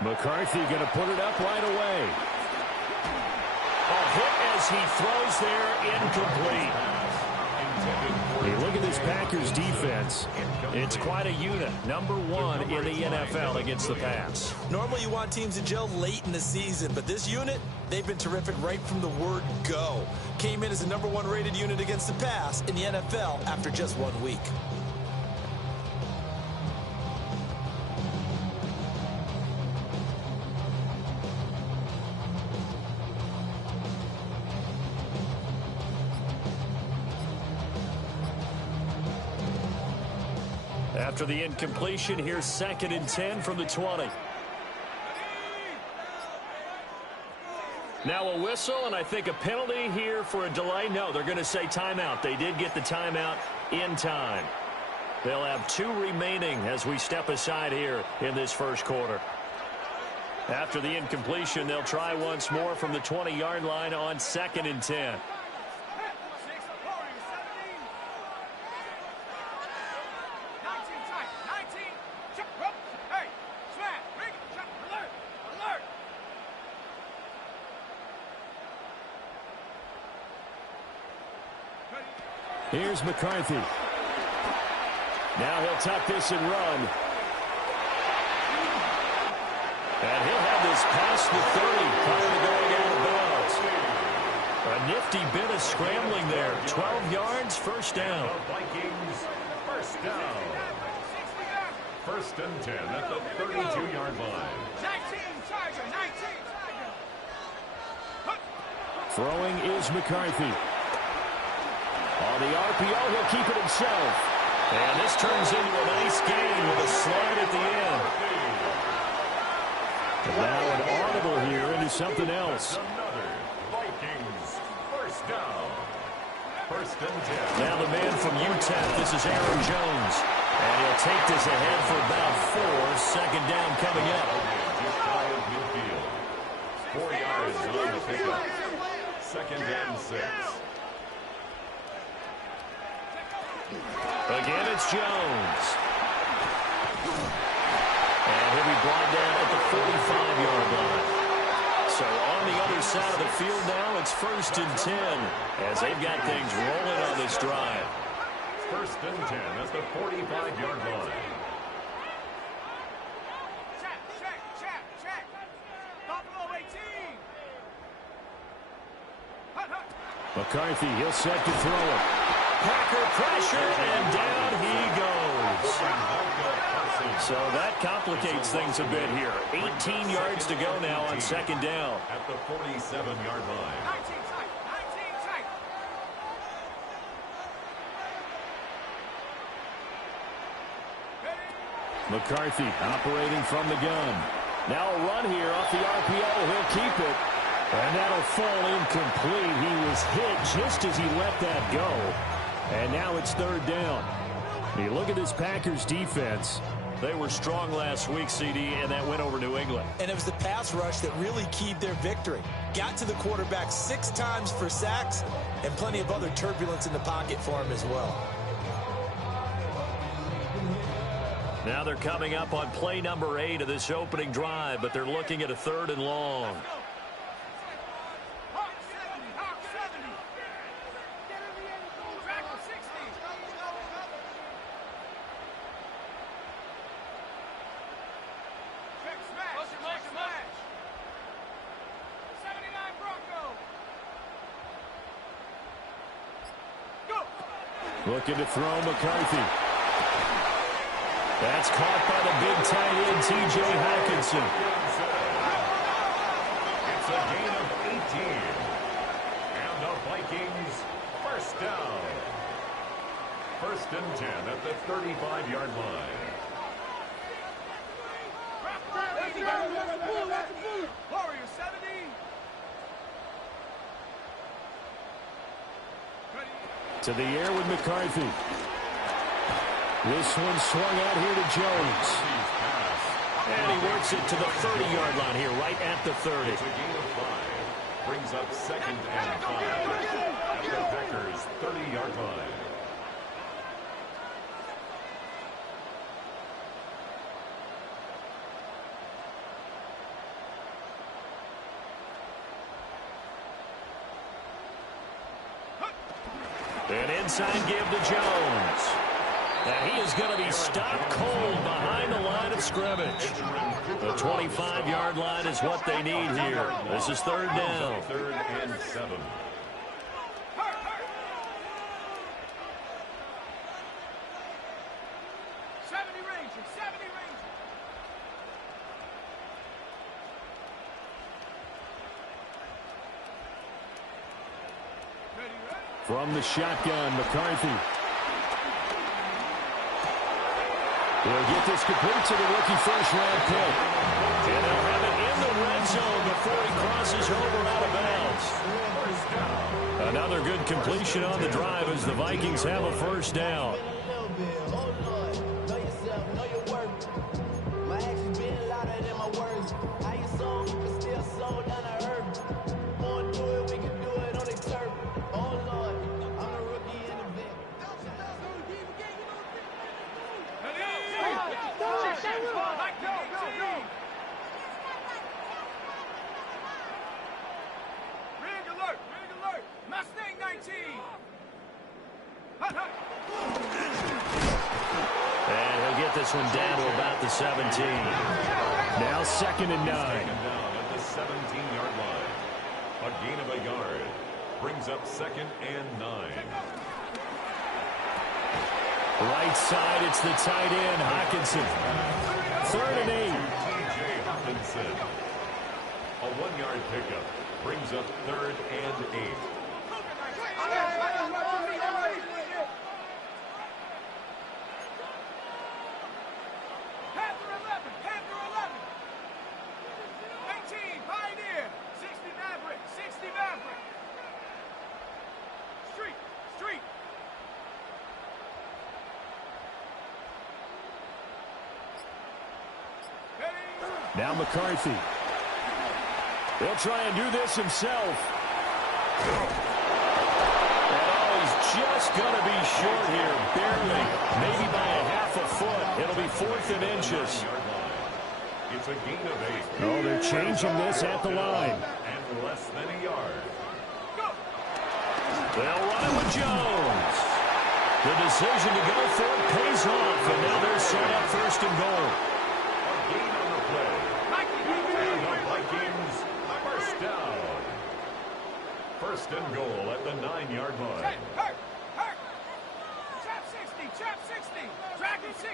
McCarthy going to put it up right away. A hit as he throws there, incomplete. Hey, look at this Packers defense. It's quite a unit. Number one in the NFL against the pass. Normally you want teams to gel late in the season, but this unit, they've been terrific right from the word go. Came in as the number one rated unit against the pass in the NFL after just 1 week. After the incompletion, here's 2nd and 10 from the 20. Now a whistle, and I think a penalty here for a delay. No, they're going to say timeout. They did get the timeout in time. They'll have 2 remaining as we step aside here in this first quarter. After the incompletion, they'll try once more from the 20-yard line on 2nd and 10. Here's McCarthy. Now he'll tuck this and run. And he'll have this past the 30 prior to going out of bounds. A nifty bit of scrambling there. 12 yards, first down. Vikings, first down. 1st and 10 at the 32-yard line. 19, Tiger, 19. Throwing is McCarthy. On the RPO, he'll keep it himself. And this turns into a nice game with a slide at the end. And now an audible here into something else. Another Vikings, first down. 1st and 10. Now the man from UTEP, this is Aaron Jones. And he'll take this ahead for about 4. 2nd down coming up. Just shy of midfield. 4 yards on the pickup. 2nd and 6. Again, it's Jones. And he'll be brought down at the 45-yard line. So on the other side of the field now, it's 1st and 10 as they've got things rolling on this drive. 1st and 10 at the 45-yard line. Check. Buffalo 18. McCarthy, he'll set to throw it. Packer pressure, and down he goes. So that complicates things a bit here. 18 yards to go now on 2nd down. At the 47-yard line. 19 tight. McCarthy operating from the gun. Now a run here off the RPO. He'll keep it. And that'll fall incomplete. He was hit just as he let that go. And now it's 3rd down. You look at this Packers defense. They were strong last week, CD, and that went over New England. And it was the pass rush that really keyed their victory. Got to the quarterback 6 times for sacks and plenty of other turbulence in the pocket for him as well. Now they're coming up on play number 8 of this opening drive, but they're looking at a 3rd and long. Looking to throw McCarthy. That's caught by the big tight end, T.J. Hockenson. It's a gain of 18. And the Vikings, first down. 1st and 10 at the 35-yard line. Warriors 70. To the air with McCarthy. This one swung out here to Jones. And he works it to the 30-yard line here, right at the 30. It's a gain of 5. Brings up 2nd and 5 at the Packers' 30-yard line. An inside give to Jones. And he is going to be stopped cold behind the line of scrimmage. The 25-yard line is what they need here. This is third down. Third and 7. From the shotgun, McCarthy. He'll get this complete to the rookie first-round pick. And they'll have it in the red zone before he crosses over out of bounds. Another good completion on the drive as the Vikings have a first down. And he'll get this one down to about the 17. Now 2nd and 9. Taken down at the 17-yard line. A gain of a yard. Brings up 2nd and 9. Right side, it's the tight end, Hockenson. 3rd and 8. T.J. Hockenson. A 1-yard pickup. Brings up 3rd and 8. Now McCarthy. He'll try and do this himself. And he's just going to be short here, barely, maybe by a half a foot. It'll be 4th and inches. It's a gain of 8. Oh, they're changing this at the line. And less than a yard. They'll run it with Jones. The decision to go for it pays off, and now they're set up 1st and goal. A gain on the play. And the Vikings, first down. 1st and goal at the 9-yard line. Hurt. Trap 60. Dragon 60.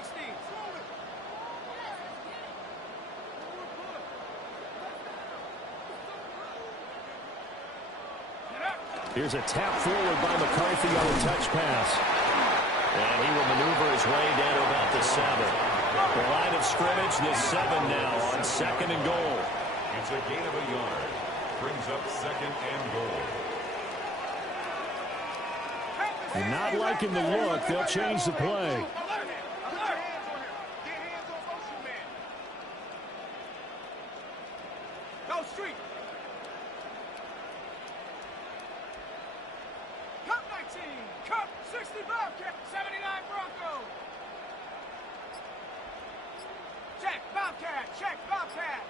Here's a tap forward by McCarthy on a touch pass. And he will maneuver his way down to about the 7. The line of scrimmage, this 7 now on 2nd and goal. It's a gain of a yard. Brings up 2nd and goal. Not liking the look, they'll change the play. Go street. Cup 19. Cup 60 Bobcat. 79 Bronco. Check Bobcat.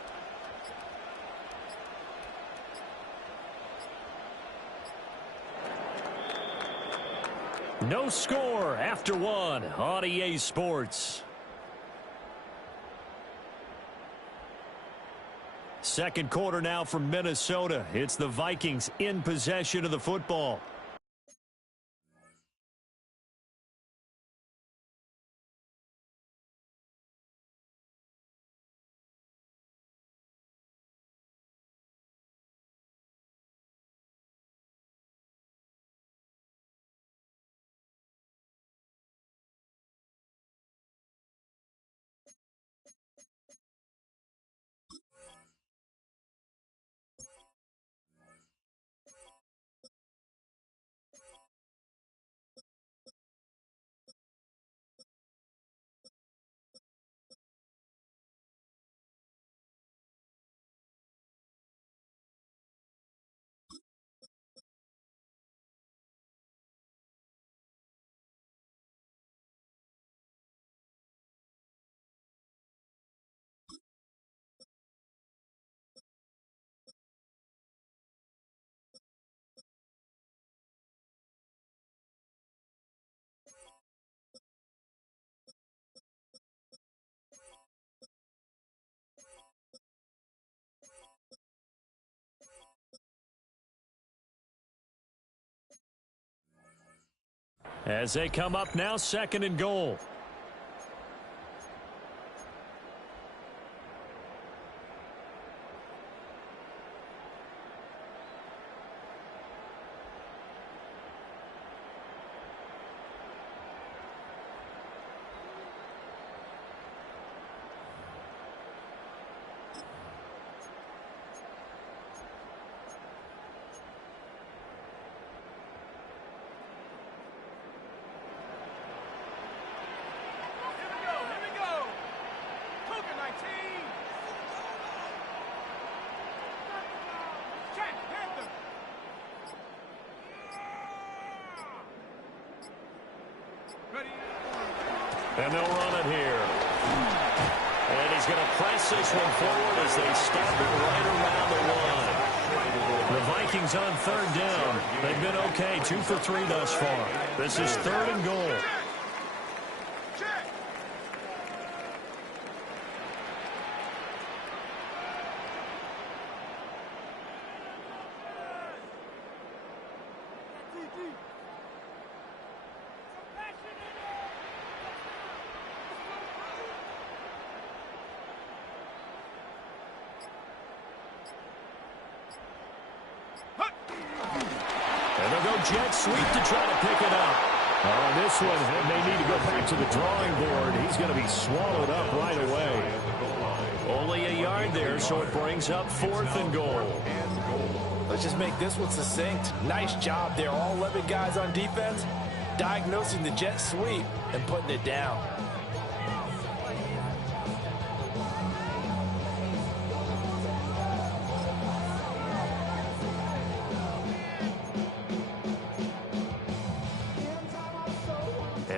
No score after 1 on EA Sports. 2nd quarter now from Minnesota. It's the Vikings in possession of the football. As they come up now, 2nd and goal. And they'll run it here. And he's going to press this one forward as they stop it right around the 1. The Vikings on 3rd down. They've been okay, 2 for 3 thus far. This is 3rd and goal. Jet sweep to try to pick it up. Oh, this one may need to go back to the drawing board. He's going to be swallowed up right away. Only a yard there, so it brings up 4th and goal. Let's just make this one succinct. Nice job there. All 11 guys on defense diagnosing the jet sweep and putting it down.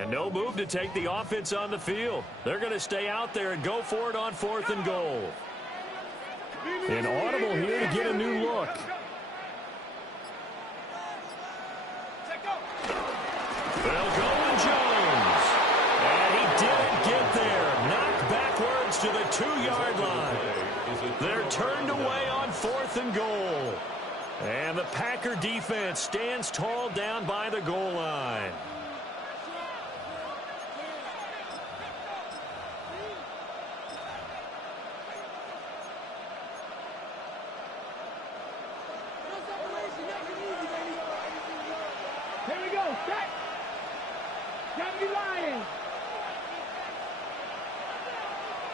No move to take the offense on the field. They're going to stay out there and go for it on 4th and goal. An audible here to get a new look. They'll go with Jones. And he didn't get there. Knocked backwards to the 2-yard line. They're turned away on 4th and goal. And the Packer defense stands tall down by the goal line.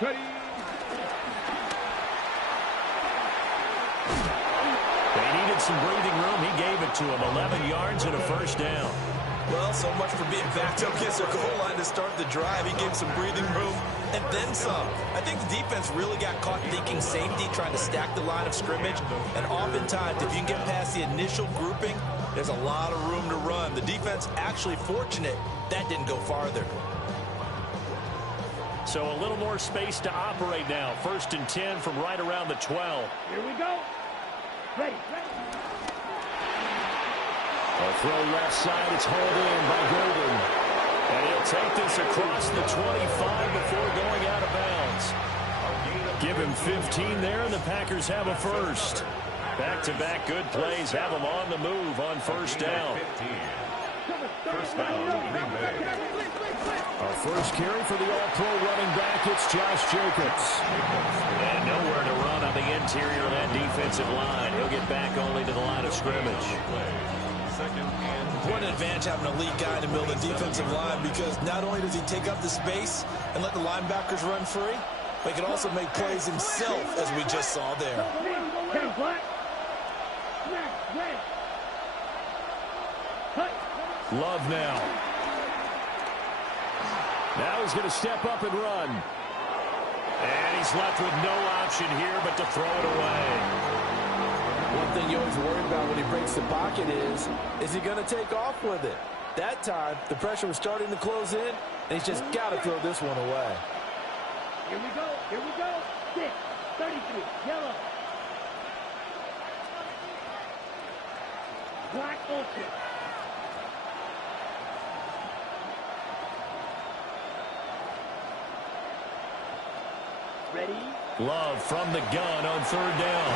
Ready. They needed some breathing room. He gave it to him. 11 yards and a 1st down. Well, so much for being backed up against the goal line to start the drive. He gave some breathing room and then some. I think the defense really got caught thinking safety, trying to stack the line of scrimmage. And oftentimes, if you can get past the initial grouping, there's a lot of room to run. The defense actually fortunate that didn't go farther. So a little more space to operate now. 1st and 10 from right around the 12. Here we go. Ready. A throw left side. It's hauled in by Golden. And he'll take this across the 25 before going out of bounds. Give him 15 there, and the Packers have a 1st. Back-to-back good plays have them on the move on 1st down. 1st down, Green Bay. Our first carry for the all-pro running back, it's Josh Jacobs. And nowhere to run on the interior of that defensive line. He'll get back only to the line of scrimmage. What an advantage having an elite guy in the middle of the defensive line, because not only does he take up the space and let the linebackers run free, but he can also make plays himself, as we just saw there. Love now. Now he's going to step up and run. And he's left with no option here but to throw it away. One thing you always worry about when he breaks the pocket is he going to take off with it? That time, the pressure was starting to close in, and he's just got to throw this one away. Here we go. 6, 33, yellow. Black ultra. Ready? Love from the gun on 3rd down.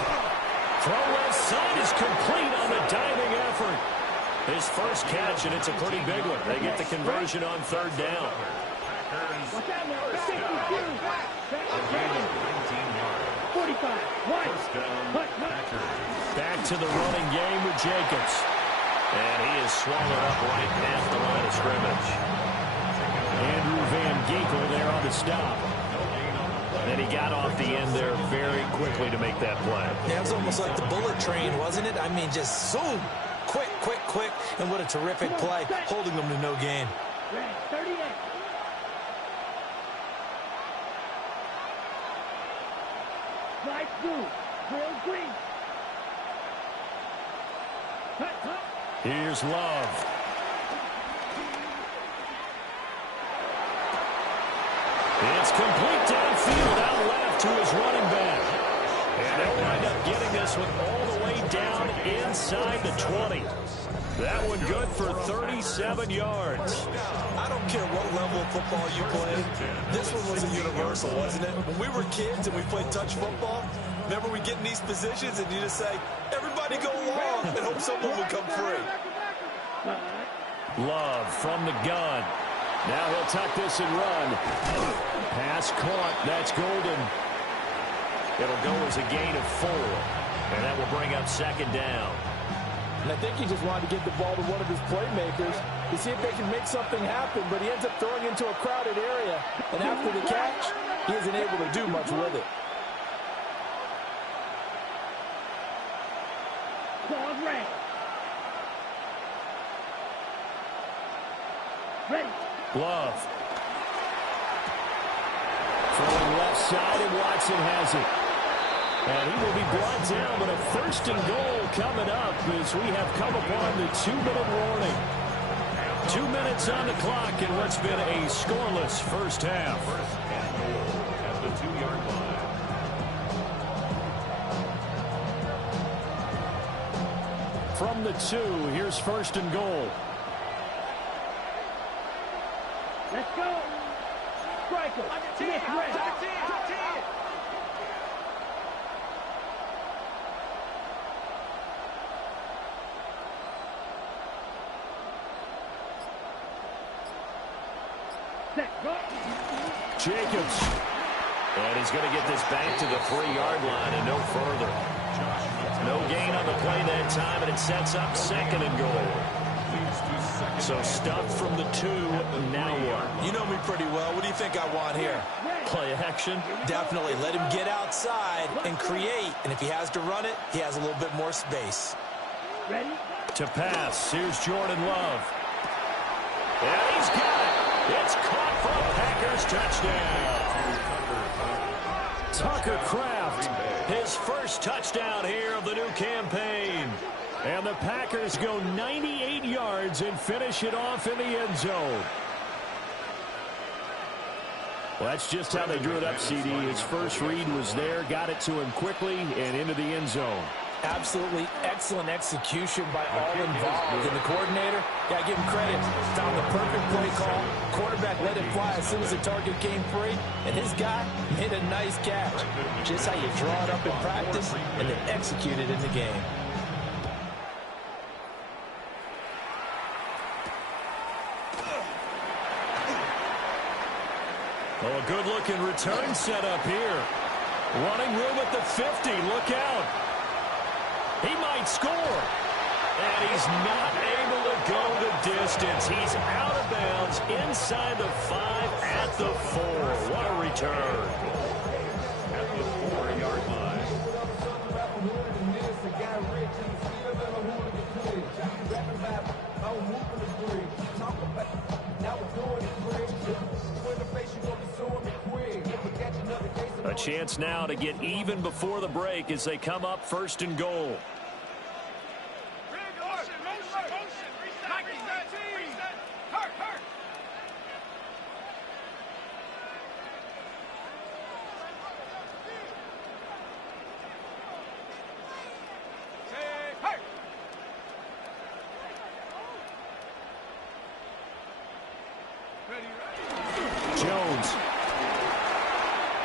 Throw left side is complete on the diving effort. His first catch, and it's a pretty big one. They get the conversion on third down. Back to the running game with Jacobs. And he is swallowed up right past the line of scrimmage. Andrew Van Ginkel there on the stop. And he got off the end there very quickly to make that play. Yeah, it was almost like the bullet train, wasn't it? I mean, just zoom. Quick, quick, quick. And what a terrific play, holding them to no gain. 38. Slide through. Real green. Here's Love. It's complete downfield, out left to his running back. And they'll wind up getting this one all the way down inside the 20. That one good for 37 yards. I don't care what level of football you play. This one was a universal, wasn't it? When we were kids and we played touch football, remember we get in these positions and you just say, everybody go long and hope someone will come free. Love from the gun. Now he'll tuck this and run. Pass caught. That's Golden. It'll go as a gain of 4. And that will bring up second down. And I think he just wanted to get the ball to one of his playmakers to see if they can make something happen, but he ends up throwing into a crowded area. And after the catch, he isn't able to do much with it. Claws red. Ready. Love. Throwing left side, and Watson has it. And he will be brought down with a first and goal coming up as we have come upon the 2-minute warning. 2 minutes on the clock in what's been a scoreless first half. At the 2-yard line. From the 2, here's first and goal. Let's go. Striker. Smith red. Jacobs. And he's going to get this back to the 3-yard line and no further. No gain on the play that time, and it sets up second and goal. So stuffed from the 2, now what? You know me pretty well. What do you think I want here? Play action? Definitely. Let him get outside and create. And if he has to run it, he has a little bit more space. Ready? To pass. Here's Jordan Love. And he's got it. It's caught for a Packers touchdown. Tucker Kraft, his first touchdown here of the new campaign. And the Packers go 98 yards and finish it off in the end zone. Well, that's just how they drew it up, CD. His first read was there, got it to him quickly, and into the end zone. Absolutely excellent execution by all involved. And the coordinator, got to give him credit, found the perfect play call. Quarterback let it fly as soon as the target came free. And his guy made a nice catch. Just how you draw it up in practice and then execute it in the game. Oh, a good-looking return set up here. Running room at the 50. Look out. He might score. And he's not able to go the distance. He's out of bounds inside the 5 at the 4. What a return. At the 4-yard line. A chance now to get even before the break as they come up first and goal. Jones.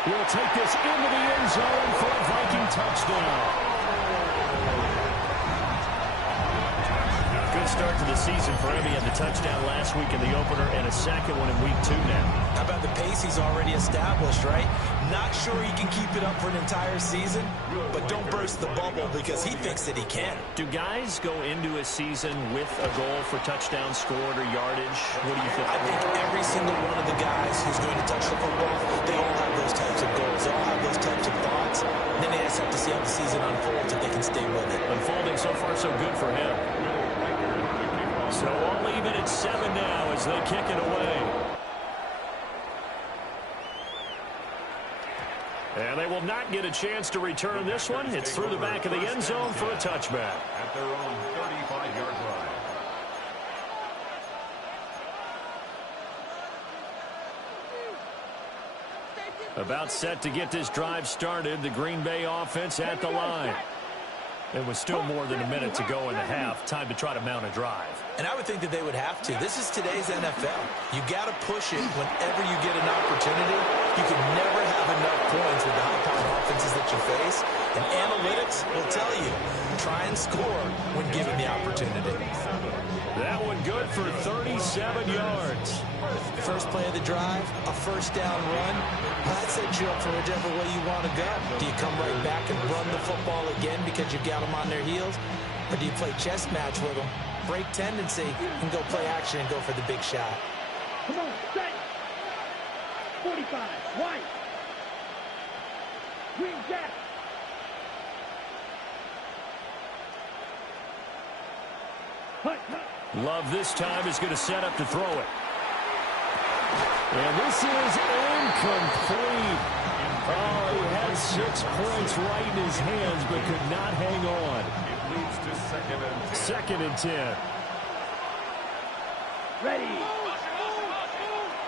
He'll take this into the end zone for a Viking touchdown. Good start to the season for him. He had the touchdown last week in the opener and a second one in week 2 now. How about the pace he's already established, right? Not sure he can keep it up for an entire season, but don't burst the bubble because he thinks that he can. Do guys go into a season with a goal for touchdowns scored or yardage? What do you think? I think every single one of the guys who's going to touch the football, they all have those types of goals. They all have those types of thoughts. And then they just have to see how the season unfolds if they can stay with it. Unfolding so far so good for him. So all even at 7 now as they kick it away. And they will not get a chance to return this one. It's through the back of the end zone for a touchback. At their own 35-yard line. About set to get this drive started. The Green Bay offense at the line. It was still more than a minute to go in the half. Time to try to mount a drive. And I would think that they would have to. This is today's NFL. You got to push it whenever you get an opportunity. You can never have enough points with the high-powered offenses that you face. And analytics will tell you, try and score when given the opportunity. That one good for 37 yards. First play of the drive, a first down run. That sets you up for whichever way you want to go. Do you come right back and run the football again because you got them on their heels? Or do you play chess match with them, break tendency, and go play action and go for the big shot? Come on, set. 45, white. Green jack. Love this time is going to set up to throw it. And this is incomplete. Oh, he had 6 points right in his hands, but could not hang on. It leads to Second and 10. Ready.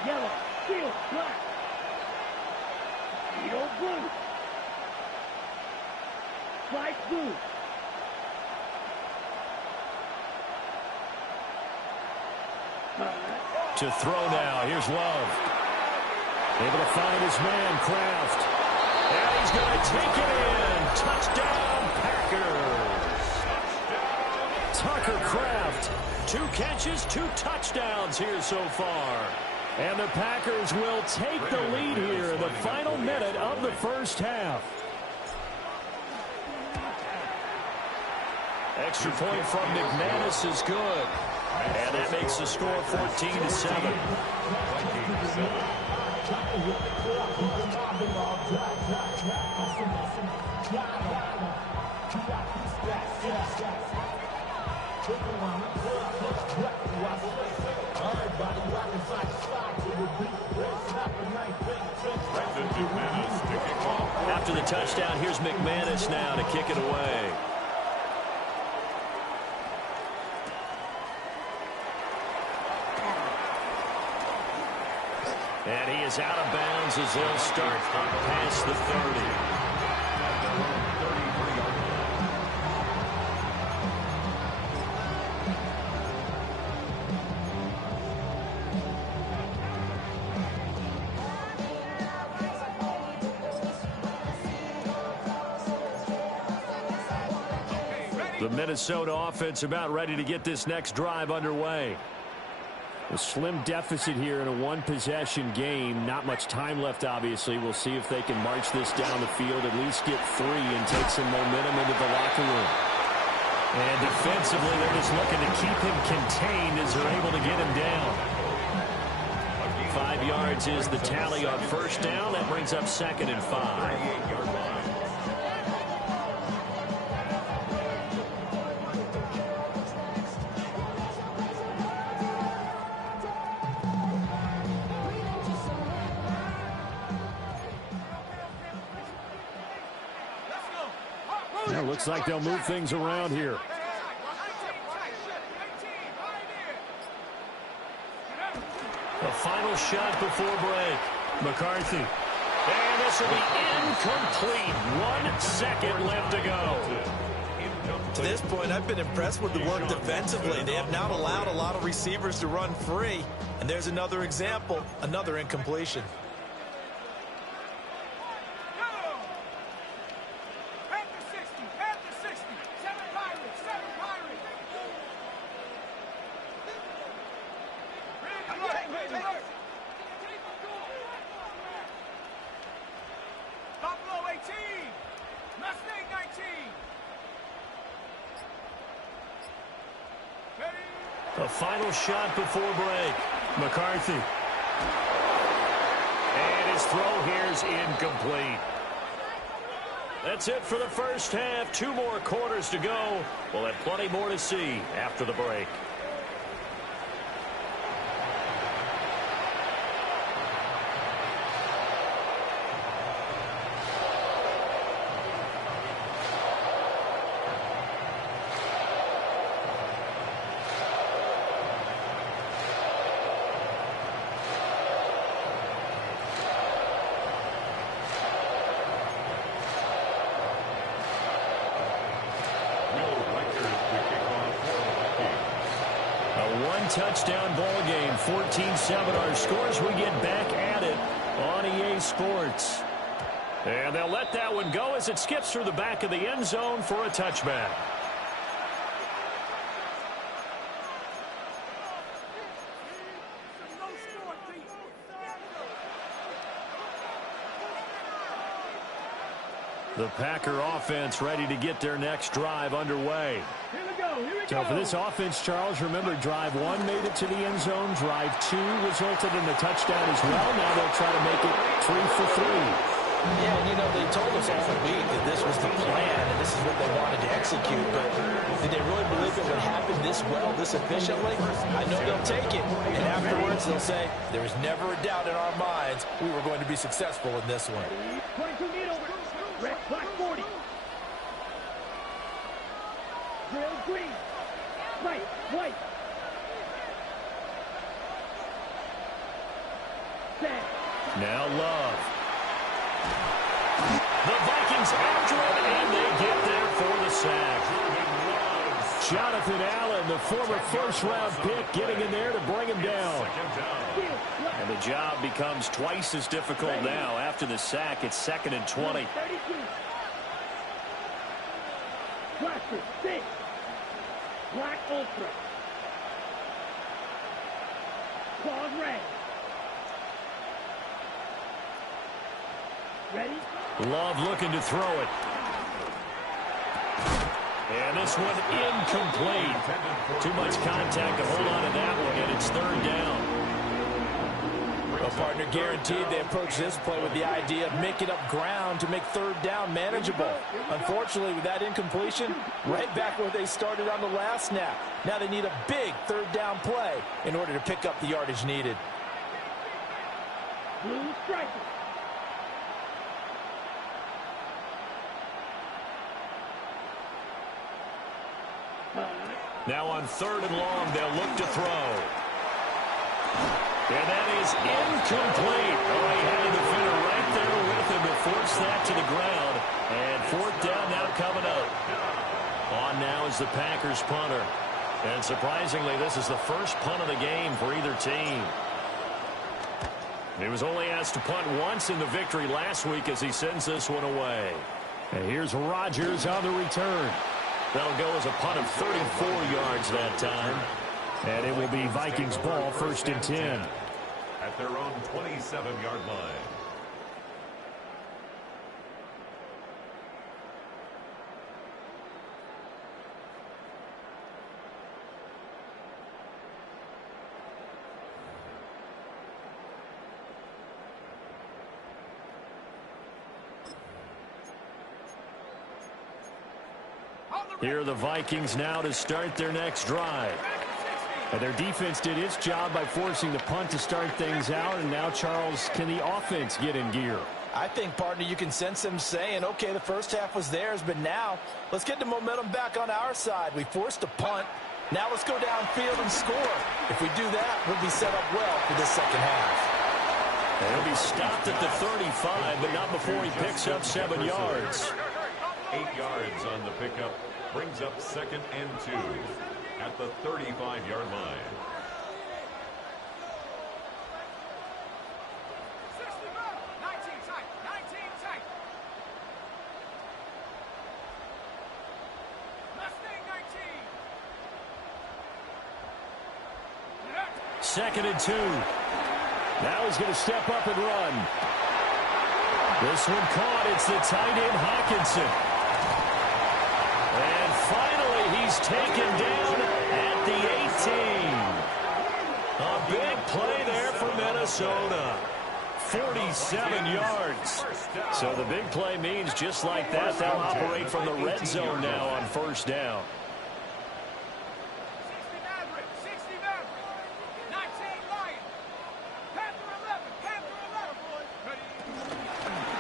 Yellow, steel, black. Yellow, blue. White, blue. To throw now. Here's Love. Able to find his man, Kraft. And he's going to take it in. Touchdown, Packers. Tucker Kraft. 2 catches, 2 touchdowns here so far. And the Packers will take the lead here in the final minute of the first half. Extra point from McManus is good. And that makes the score 14-7. After the touchdown, here's McManus now to kick it away. And he is out of bounds as they'll start past the 30. The Minnesota offense about ready to get this next drive underway. A slim deficit here in a one-possession game. Not much time left, obviously. We'll see if they can march this down the field, at least get 3 and take some momentum into the locker room. And defensively, they're just looking to keep him contained as they're able to get him down. 5 yards is the tally on first down. That brings up 2nd and 5. Now looks like they'll move things around here. The final shot before break. McCarthy. And this will be incomplete. 1 second left to go. To this point, I've been impressed with the work defensively. They have not allowed a lot of receivers to run free. And there's another example, another incompletion. A final shot before break. McCarthy. And his throw here is incomplete. That's it for the first half. 2 more quarters to go. We'll have plenty more to see after the break. Touchdown ball game, 14-7 our scores. We get back at it on EA Sports. And they'll let that one go as it skips through the back of the end zone for a touchback. The Packer offense ready to get their next drive underway. So for this offense, Charles, remember drive 1 made it to the end zone. Drive 2 resulted in a touchdown as well. Now they'll try to make it 3 for 3. Yeah, and you know, they told us all week that this was the plan and this is what they wanted to execute. But did they really believe it would happen this well, this efficiently? I know they'll take it. And afterwards, they'll say, there was never a doubt in our minds we were going to be successful in this one. 22 meter over. Red flag 40. Drill green. Right, white. Set. Now Love. The Vikings after it, and they get there for the sack. Jonathan Allen, the former first-round pick, getting in there to bring him down. And the job becomes twice as difficult now. After the sack, it's 2nd and 20. Blaster, 6. Black Ultra. Claws red. Ready? Love looking to throw it. And this one incomplete. Too much contact to hold on to that one, and it's 3rd down. Well, partner, guaranteed they approach this play with the idea of making up ground to make 3rd down manageable. Unfortunately, with that incompletion, right back where they started on the last snap. Now they need a big 3rd down play in order to pick up the yardage needed. Blue striker. Now on 3rd and long, they'll look to throw. And that is incomplete. Oh, he had a defender right there with him to force that to the ground. And 4th down now coming up. On now is the Packers punter. And surprisingly, this is the first punt of the game for either team. He was only asked to punt once in the victory last week as he sends this one away. And here's Rodgers on the return. That'll go as a punt of 34 yards that time. And it will be Vikings ball, 1st and 10. At their own 27-yard line. Here are the Vikings now to start their next drive. And their defense did its job by forcing the punt to start things out. And now, Charles, can the offense get in gear? I think, partner, you can sense them saying, okay, the first half was theirs, but now let's get the momentum back on our side. We forced a punt. Now let's go downfield and score. If we do that, we'll be set up well for this second half. And he'll be stopped at the 35, but not before he picks up 7 yards. 8 yards on the pickup. Brings up 2nd and 2 at the 35-yard line. 19 tight, 19 tight. Mustang 19. 2nd and 2. Now he's going to step up and run. This one caught. It's the tight end Hawkinson. And finally, he's taken down at at the 18. A big play there for Minnesota. 47 yards. So the big play means just like that, they'll operate from the red zone now on first down.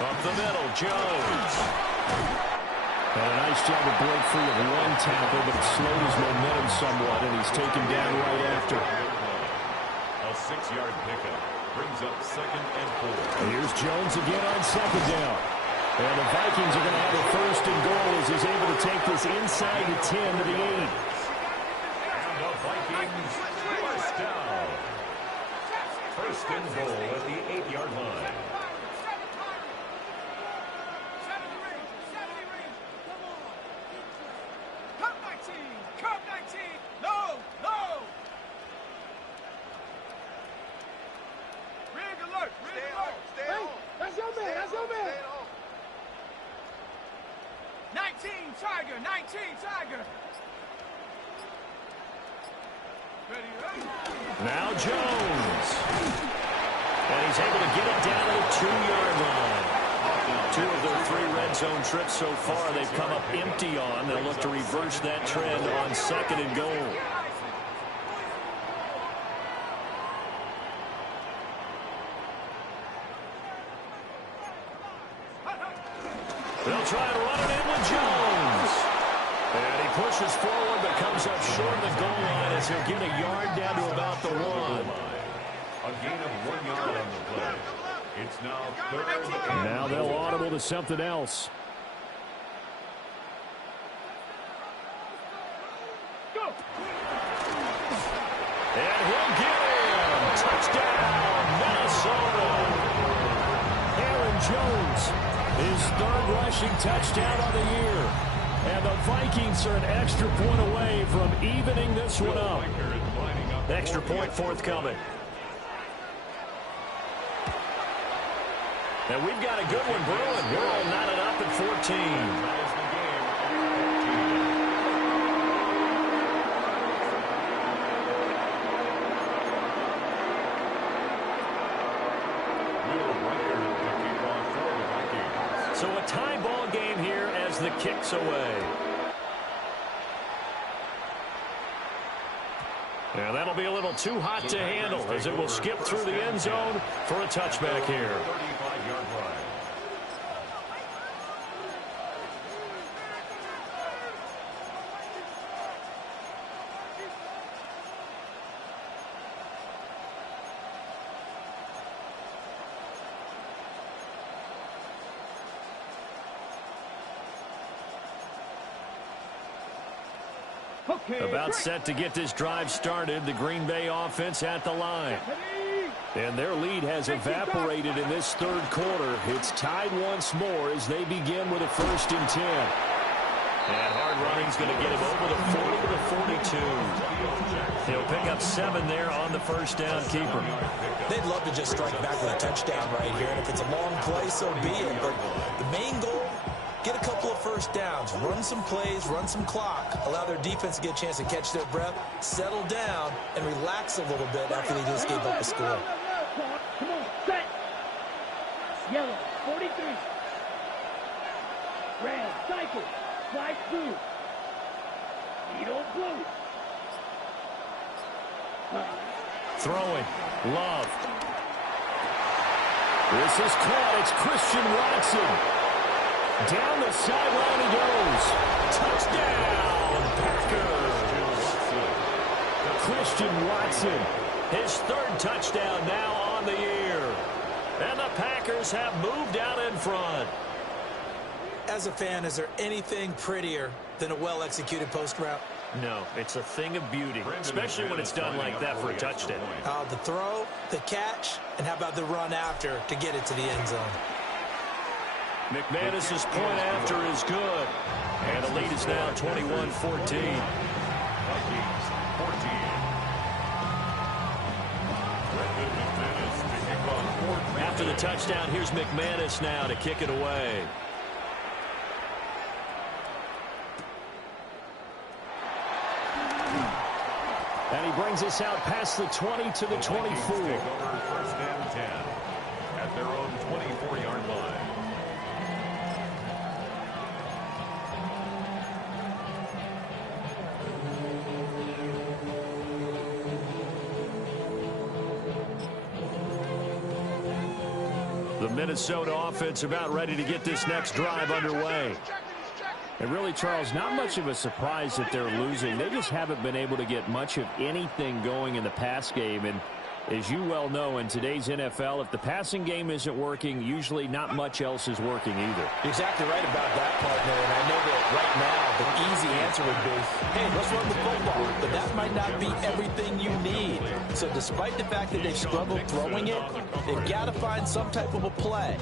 Up the middle, Jones. And a nice job to break free of one tackle, but it slowed his momentum somewhat, and he's taken down right after. A 6-yard pickup brings up 2nd and 4. Here's Jones again on 2nd down. And the Vikings are going to have a 1st and goal as he's able to take this inside the 10 to the 8. And the Vikings 1st down. 1st and goal at the 8-yard line. Tiger, 19, Tiger. Now Jones. And he's able to get it down to the 2-yard line. 2 of their 3 red zone trips so far they've come up empty on. They'll look to reverse that trend on 2nd and goal. They'll try and run it in with Jones. And he pushes forward but comes up short of the goal line as he'll get a yard down to about the 1. A gain of 1 yard on the play. It's now 3rd and now they'll audible to something else. Go. And he'll get him. Touchdown, Minnesota. Aaron Jones. His 3rd rushing touchdown on the year. And the Vikings are an extra point away from evening this one up. Extra point forthcoming. And we've got a good one brewing. We're all knotted up at 14. So a tie ball game here as the kick's away. And that'll be a little too hot to handle as it will skip through the end zone for a touchback here. 35-yard line. About set to get this drive started, the Green Bay offense at the line. And their lead has evaporated in this 3rd quarter. It's tied once more as they begin with a 1st and 10. And hard running's going to get him over the 40 to the 42. He'll pick up 7 there on the 1st down keeper. They'd love to just strike back with a touchdown right here, and if it's a long play, so be it. But the main goal, get a couple of 1st downs, run some plays, run some clock, allow their defense to get a chance to catch their breath, settle down, and relax a little bit after they just gave up a score. Come on, set. Yellow, 43. Red, cycle, flag blue. Needle blue. Throwing, Love. This is caught. It's Christian Watson. Down the sideline he goes. Touchdown, Packers. Christian Watson, his 3rd touchdown now on the year. And the Packers have moved out in front. As a fan, is there anything prettier than a well-executed post route? No, it's a thing of beauty, especially when it's done like that for a touchdown. The throw, the catch, and how about the run after to get it to the end zone? McManus's point after is good. And the lead is now 21-14. After the touchdown, here's McManus now to kick it away. brings us out past the 20 to the 24. First and 10 at their own 24-yard line. The Minnesota offense about ready to get this next drive underway. And really, Charles, not much of a surprise that they're losing. They just haven't been able to get much of anything going in the pass game. And as you well know, in today's NFL, if the passing game isn't working, usually not much else is working either. You're exactly right about that, partner. And I know that right now the easy answer would be, hey, let's run the football. But that might not be everything you need. So despite the fact that they've struggled throwing it, they've got to find some type of a play,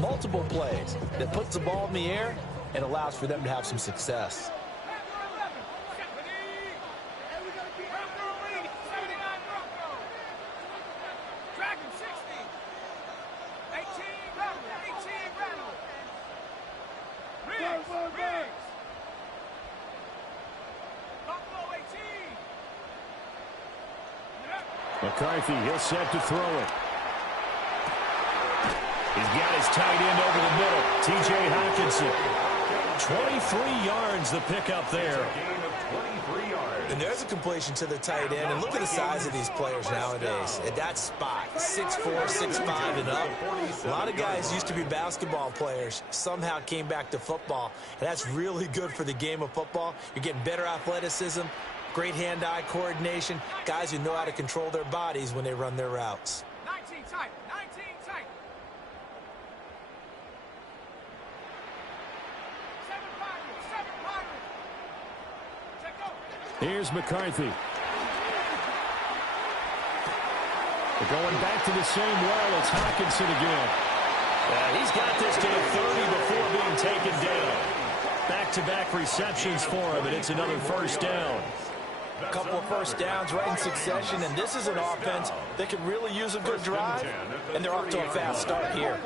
multiple plays, that puts the ball in the air and allows for them to have some success. McCarthy, he'll set to throw it. He's got his tight end over the middle, T.J. Hawkinson. 23 yards the pickup there. And there's a completion to the tight end. And look at the size of these players nowadays. At that spot, 6'4", 6'5", and up. A lot of guys used to be basketball players, somehow came back to football. And that's really good for the game of football. You're getting better athleticism, great hand-eye coordination, guys who know how to control their bodies when they run their routes. 19 tight, 19 tight. 7 Byron. Check over. Here's McCarthy. They're going back to the same well. It's Hawkinson again. He's got this to the 30 before being taken down. Back-to-back receptions for him, and it's another first down. A couple of first downs right in succession, and this is an offense that could really use a good drive, and they're off to a fast start here.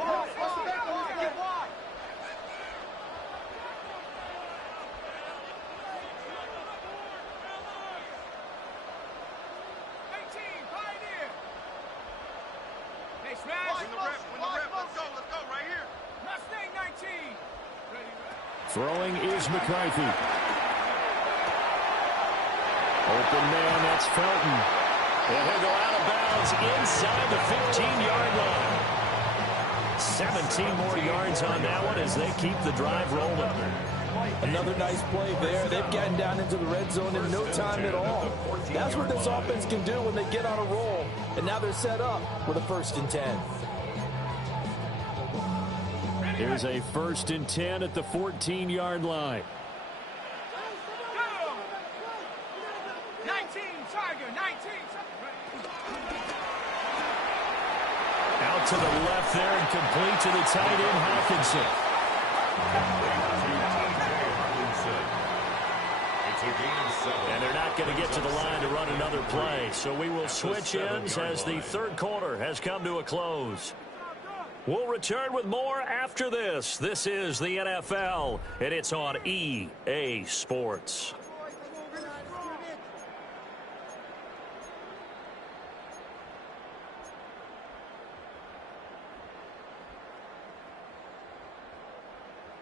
Throwing is McCarthy. Open man, that's Felton. And he'll go out of bounds inside the 15-yard line. 17 more yards on that one as they keep the drive rolling. Another nice play there. They've gotten down into the red zone in no time at all. That's what this offense can do when they get on a roll. And now they're set up with a 1st and 10. Here's a 1st and 10 at the 14-yard line. 19, Tiger, 19. Out to the left there and complete to the tight end, Hawkinson. And they're not going to get to the line to run another play. So we will switch ends as the 3rd quarter has come to a close. We'll return with more after this. This is the NFL, and it's on EA Sports.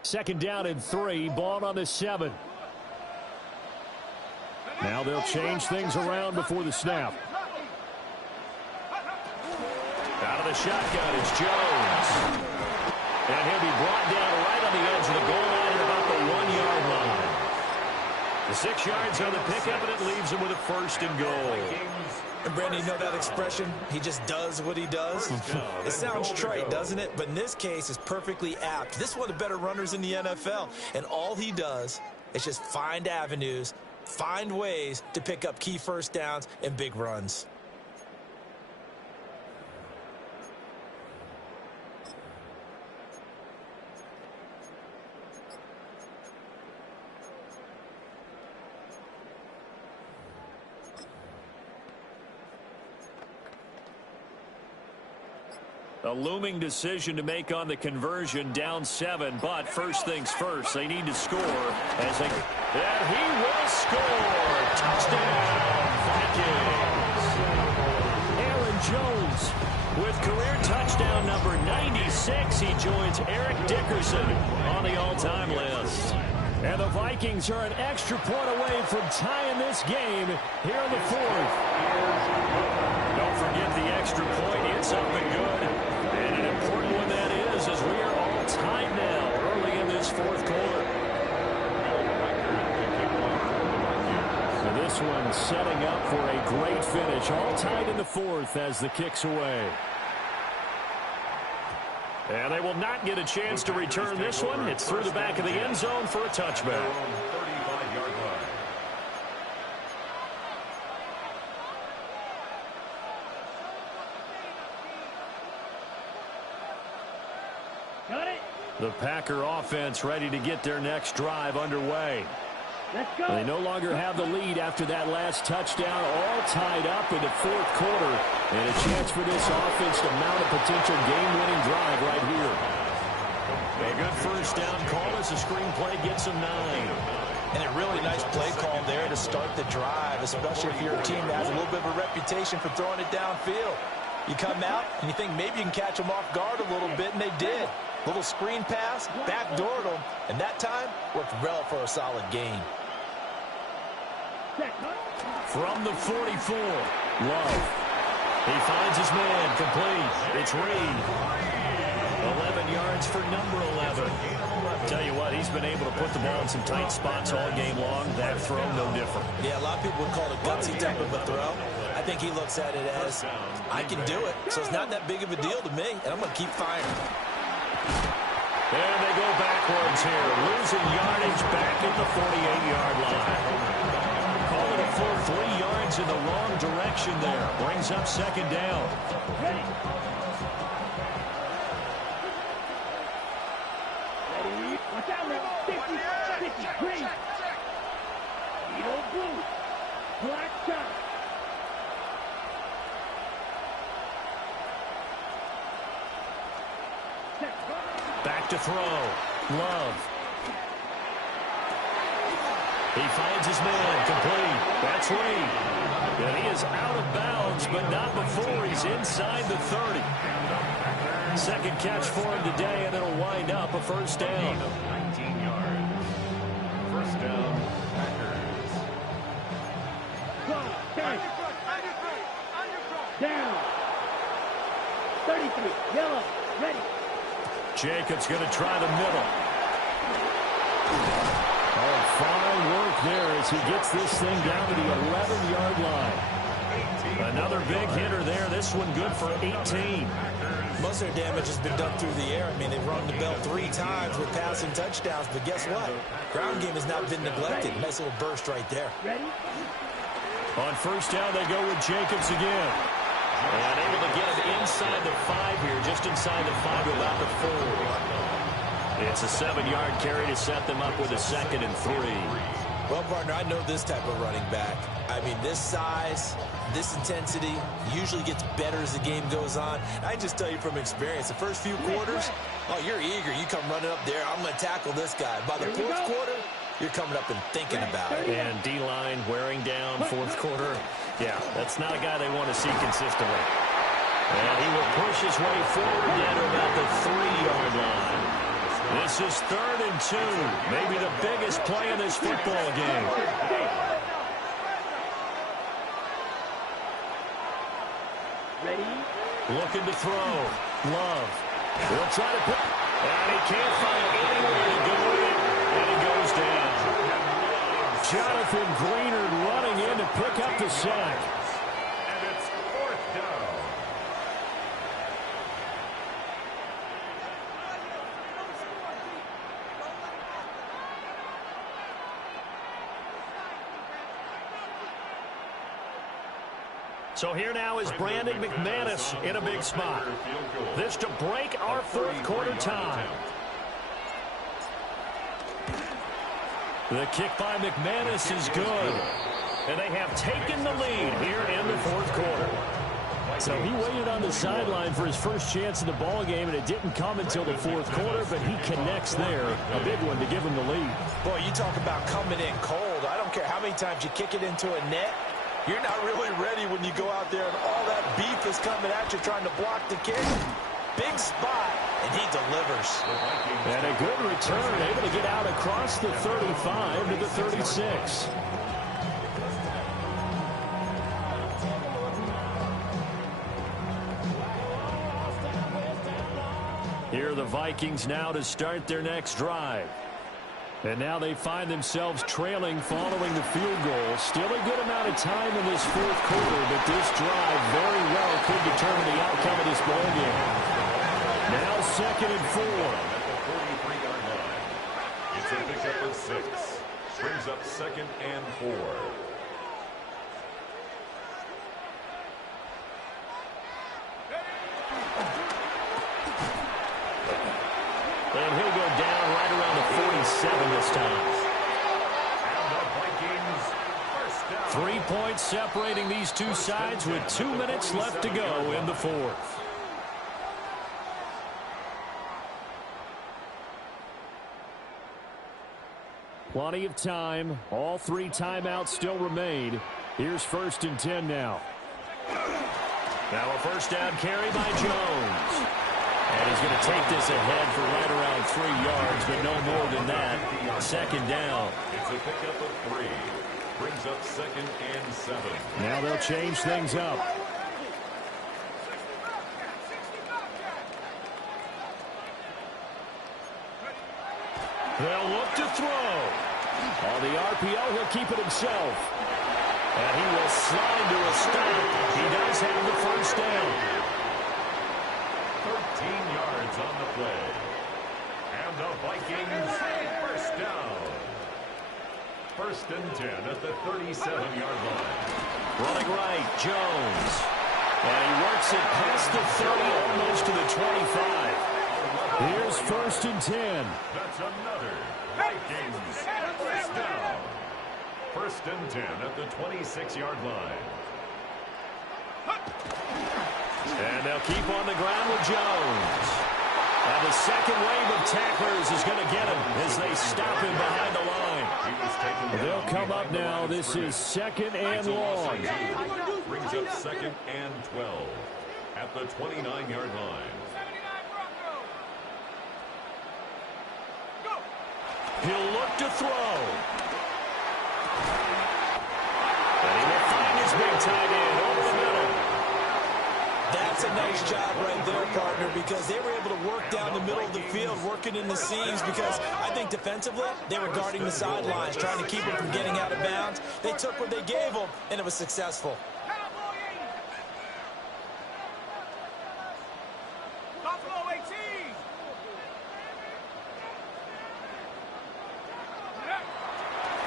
Second down and 3, ball on the 7. Now they'll change things around before the snap. Out of the shotgun is Jones. And he'll be brought down right on the edge of the goal line at about the 1-yard line. The 6 yards on the pickup, and it leaves him with a 1st and goal. And Brandon, you know that expression? He just does what he does. It sounds trite, doesn't it? But in this case, it's perfectly apt. This is one of the better runners in the NFL. And all he does is just find avenues, find ways to pick up key first downs and big runs. A looming decision to make on the conversion, down 7, but first things first, they need to score as they, and he will score. Touchdown, Viking. with career touchdown number 96. He joins Eric Dickerson on the all-time list. And the Vikings are an extra point away from tying this game here in the fourth. Don't forget the extra point. It's up and good. And an important one that is, as we are all tied now early in this fourth quarter. So this one setting up for a great finish. All tied in the fourth as the kick's away. And they will not get a chance to return this one. It's through the back of the end zone for a touchback. 35-yard line. Got it. The Packer offense ready to get their next drive underway. Let's go. They no longer have the lead after that last touchdown, all tied up in the fourth quarter. And a chance for this offense to mount a potential game-winning drive right here. A good first down call as the screenplay gets them 9. And a really nice play call there to start the drive, especially if you're a team that has a little bit of a reputation for throwing it downfield. You come out and you think maybe you can catch them off guard a little bit, and they did. Little screen pass, backdoored them, and that time worked well for a solid gain. From the 44, Love. He finds his man, complete. It's Reed. 11 yards for number 11. Tell you what, he's been able to put the ball in some tight spots all game long. That throw, no different. Yeah, a lot of people would call it a gutsy type of a throw. I think he looks at it as, I can do it, so it's not that big of a deal to me, and I'm going to keep firing. And they go backwards here, losing yardage back at the 48-yard line. Call it a full 3 yards in the wrong direction there. Brings up second down. Ready. Watch out now. 50, green. Yellow, blue. Black shot. Back to throw. Love. He finds his man, complete. That's Reed. And he is out of bounds, but not before he's inside the 30. Second catch for him today, and it'll wind up a first down. 19 yards. First down, Packers. Go. Down. 33. Yellow. Ready. Jacobs going to try the middle. Oh, fine work there as he gets this thing down to the 11-yard line. Another big hitter there. This one good for 18. Most of their damage has been done through the air. I mean, they've rung the bell 3 times with passing touchdowns, but guess what? Ground game has not been neglected. Nice little burst right there. Ready. On first down, they go with Jacobs again. And able to get him inside the 5 here, just inside the 5 to about the 4. It's a 7-yard carry to set them up with a 2nd and 3. Well, partner, I know this type of running back. I mean, this size, this intensity usually gets better as the game goes on. I just tell you from experience, the first few quarters, oh, you're eager. You come running up there, I'm going to tackle this guy. By the fourth quarter, you're coming up and thinking about it. And D-line wearing down fourth quarter. Yeah, that's not a guy they want to see consistently. And he will push his way forward down to about the 3-yard line. This is 3rd and 2. Maybe the biggest play of this football game. Ready. Looking to throw. Love. He'll try to put. And he can't find anywhere to go with it. And he goes down. Jonathan Greenard running in to pick up the sack. And it's 4th down. So here now is Brandon McManus in a big spot. This to break our fourth quarter tie. The kick by McManus is good. And they have taken the lead here in the fourth quarter. So he waited on the sideline for his first chance in the ball game, and it didn't come until the fourth quarter, but he connects there. A big one to give him the lead. Boy, you talk about coming in cold. I don't care how many times you kick it into a net. You're not really ready when you go out there and all that beef is coming at you trying to block the kick. Big spot, and he delivers. And a good return, able to get out across the 35 to the 36. Here are the Vikings now to start their next drive. And now they find themselves trailing following the field goal. Still a good amount of time in this fourth quarter, but this drive very well could determine the outcome of this ball game. Now 2nd and 4. At the 43-yard line. It's a pickup of 6. Brings up 2nd and 4. And he'll go down right around the 47 this time. And the Vikings first down. 3 points separating these two sides with 2 minutes left to go in the fourth. Plenty of time. All 3 timeouts still remain. Here's 1st and 10 now. Now a first down carry by Jones. And he's going to take this ahead for right around 3 yards, but no more than that. 2nd down. It's a pickup of 3. Brings up 2nd and 7. Now they'll change things up. They'll look to throw. On the RPO, he'll keep it himself. And he will slide to a stop. He does have the first down. 13 yards on the play. And the Vikings first down. 1st and 10 at the 37-yard line. Running right, Jones. And he works it past the 30, almost to the 25. Here's 1st and 10. That's another Vikings first down. 1st and 10 at the 26-yard line. And they'll keep on the ground with Jones. And the second wave of tacklers is going to get him as they stop him behind the line. They'll come up now. This is 2nd and long. Brings up 2nd and 12 at the 29-yard line. He'll look to throw. And he will find his big tight end over the middle. That's a nice job right there, partner, because they were able to work down the middle of the field, working in the seams, because I think defensively, they were guarding the sidelines, trying to keep him from getting out of bounds. They took what they gave him, and it was successful. Buffalo 18.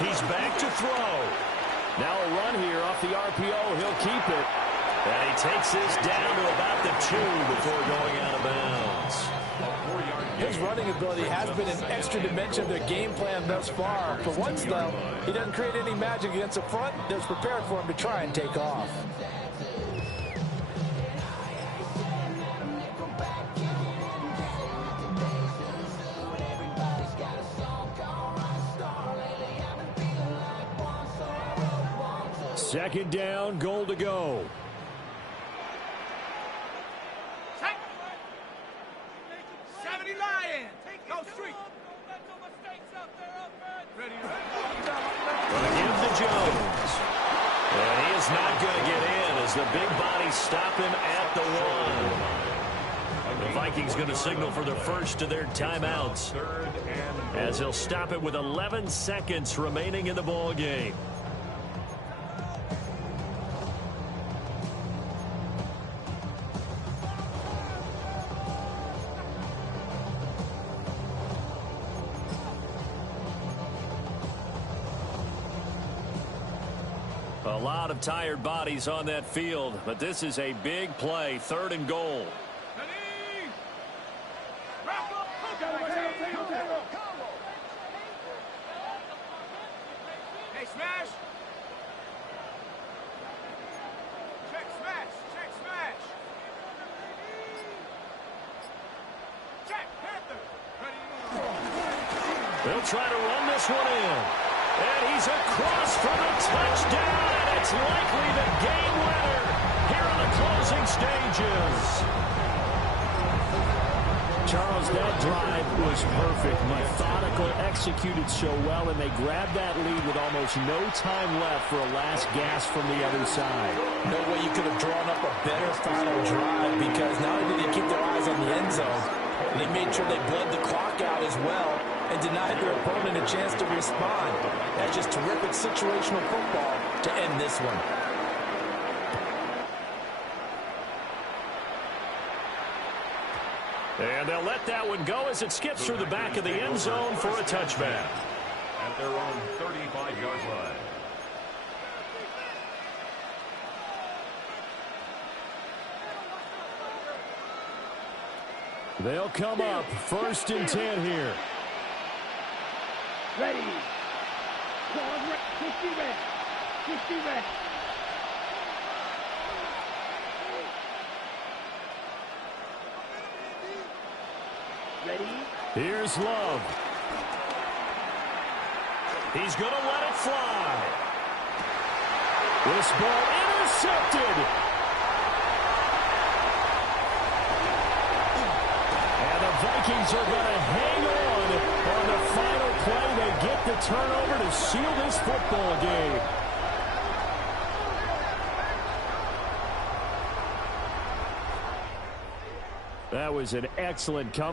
He's back to throw. Now a run here off the RPO. He'll keep it. And he takes this down to about the 2 before going out of bounds. His running ability has been an extra dimension of their game plan thus far. For once, though, he doesn't create any magic against the front. That's prepared for him to try and take off. Second down, goal to go. Jones. And he is not going to get in as the big body stop him at the 1. The Vikings going to signal for the first of their timeouts as he'll stop it with 11 seconds remaining in the ball game. A lot of tired bodies on that field, but this is a big play, 3rd and goal. Hey, smash. Check smash. Check smash. Check Panther. They'll try to run this one in. And he's across for the touchdown. It's likely the game winner here in the closing stages. Charles, that drive was perfect. Methodical, executed so well, and they grabbed that lead with almost no time left for a last gasp from the other side. No way you could have drawn up a better final drive, because not only did they keep their eyes on the end zone, they made sure they bled the clock out as well and denied their opponent a chance to respond. That's just terrific situational football to end this one. And they'll let that one go as it skips through the back of the end zone for a touchback. At their own 35-yard line. They'll come up 1st and 10 here. Ready. 50 red. 50 red. Ready. Here's Love. He's going to let it fly. This ball intercepted. And the Vikings are going to hang on the final play. They get the turnover to seal this football game. That was an excellent comeback.